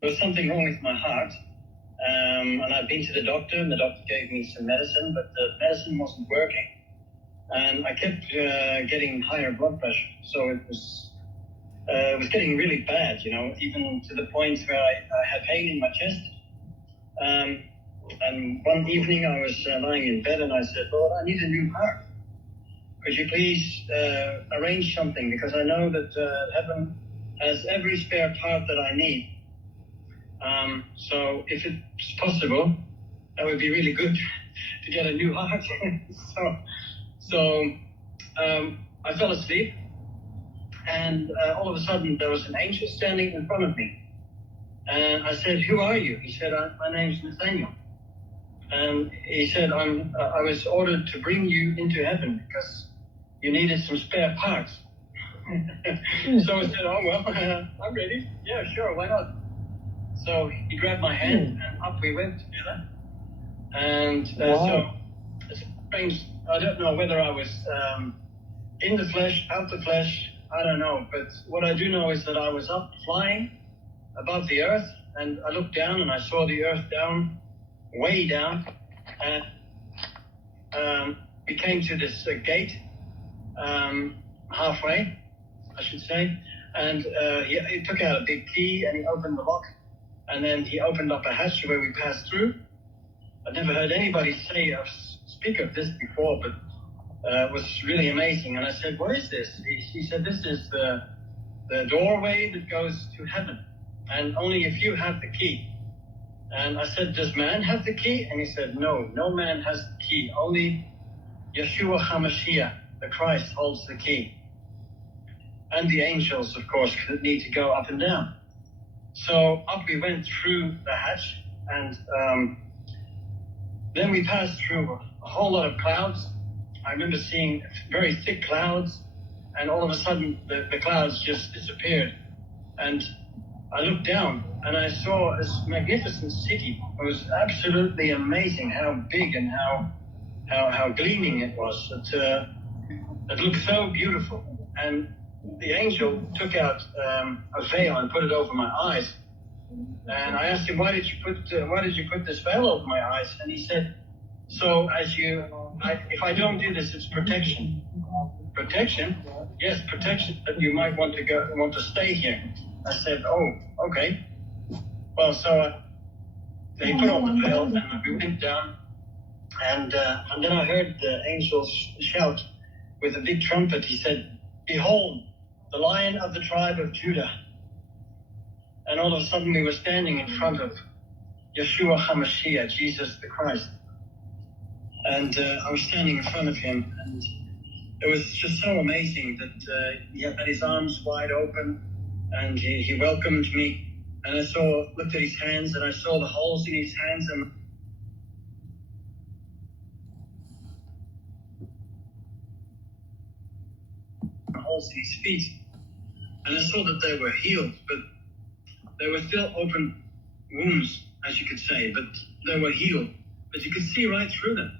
there was something wrong with my heart. And I'd been to the doctor, and the doctor gave me some medicine, but the medicine wasn't working. And I kept getting higher blood pressure. So it was getting really bad, even to the point where I had pain in my chest. And one evening I was lying in bed and I said, Lord, I need a new heart. Could you please arrange something? Because I know that heaven has every spare part that I need. So if it's possible, that would be really good to get a new heart. So I fell asleep, and all of a sudden there was an angel standing in front of me. And I said, who are you? He said, my name's Nathaniel. And he said, I was ordered to bring you into heaven because you needed some spare parts. So I said, oh, well, I'm ready. Yeah, sure, why not? So he grabbed my hand and up we went together. And so it's strange. I don't know whether I was in the flesh, out the flesh, I don't know. But what I do know is that I was up flying above the earth, and I looked down and I saw the earth down, way down. And we came to this gate, halfway, I should say. And he took out a big key and he opened the lock. And then he opened up a hatch where we passed through. I've never heard anybody speak of this before, but it was really amazing. And I said, what is this? He said, this is the doorway that goes to heaven. And only if you have the key. And I said, does man have the key? And he said, no man has the key. Only Yeshua HaMashiach, the Christ, holds the key. And the angels, of course, need to go up and down. So up we went through the hatch, and then we passed through a whole lot of clouds. I remember seeing very thick clouds, and all of a sudden the clouds just disappeared. And I looked down and I saw this magnificent city. It was absolutely amazing how big and how gleaming it was. It looked so beautiful. And the angel took out a veil and put it over my eyes. And I asked him, why did you put this veil over my eyes? And he said, so if I don't do this, it's protection. Protection? Yes, protection, but you might want to stay here. I said, oh, okay. Well, so they put on the veil and we went down. And then I heard the angel shout with a big trumpet. He said, behold, the Lion of the tribe of Judah. And all of a sudden we were standing in front of Yeshua HaMashiach, Jesus the Christ. And I was standing in front of him, and it was just so amazing that he had his arms wide open, and he welcomed me. And I looked at his hands, and I saw the holes in his hands and holes in his feet. And I saw that they were healed, but they were still open wounds, as you could say, but they were healed. But you could see right through them.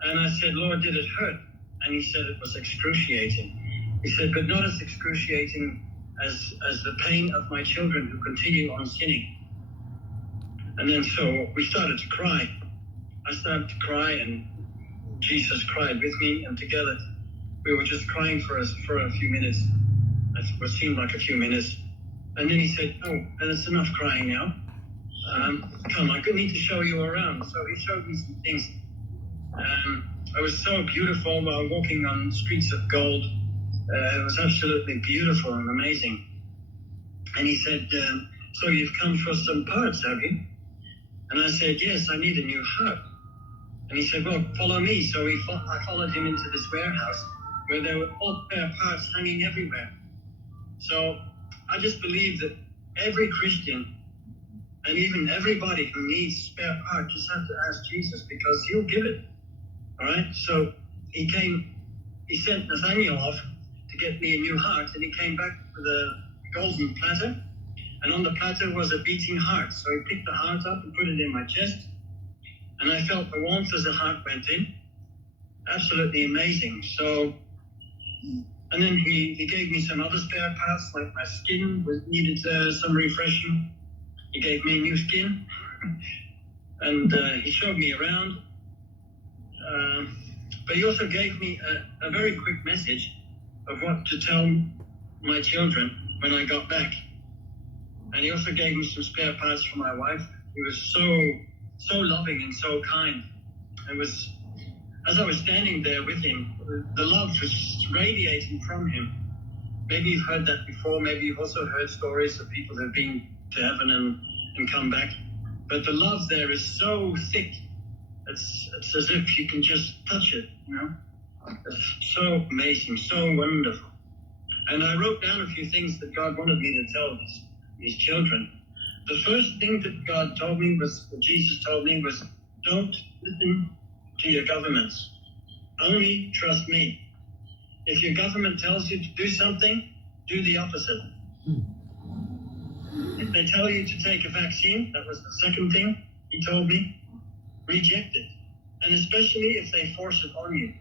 And I said, Lord, did it hurt? And he said it was excruciating. He said, but not as excruciating as the pain of my children who continue on sinning. And then so we started to cry. I started to cry, and Jesus cried with me, and together we were just crying for a few minutes. It seemed like a few minutes. And then he said, oh, and it's enough crying now. Come, I need to show you around. So he showed me some things. It was so beautiful while walking on streets of gold. It was absolutely beautiful and amazing. And he said, so you've come for some parts, have you? And I said, yes, I need a new heart. And he said, well, follow me. So I followed him into this warehouse where there were all spare parts hanging everywhere. So I just believe that every Christian and even everybody who needs spare parts just have to ask Jesus, because he'll give it. All right? So he sent Nathaniel off to get me a new heart, and he came back with a golden platter, and on the platter was a beating heart. So he picked the heart up and put it in my chest, and I felt the warmth as the heart went in. Absolutely amazing. So, and then he gave me some other spare parts, like my skin needed some refreshing. He gave me new skin, and he showed me around. But he also gave me a very quick message of what to tell my children when I got back. And he also gave me some spare parts for my wife. He was so loving and so kind. It was, as I was standing there with him, the love was radiating from him. Maybe you've heard that before. Maybe you've also heard stories of people who've been to heaven and come back. But the love there is so thick. It's as if you can just touch it, you know? It's so amazing, so wonderful. And I wrote down a few things that God wanted me to tell his children. The first thing that God told me was, or Jesus told me was, don't listen to your governments. Only trust me. If your government tells you to do something, do the opposite. If they tell you to take a vaccine, that was the second thing he told me, reject it. And especially if they force it on you,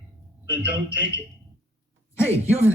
then don't take it. Hey, you have an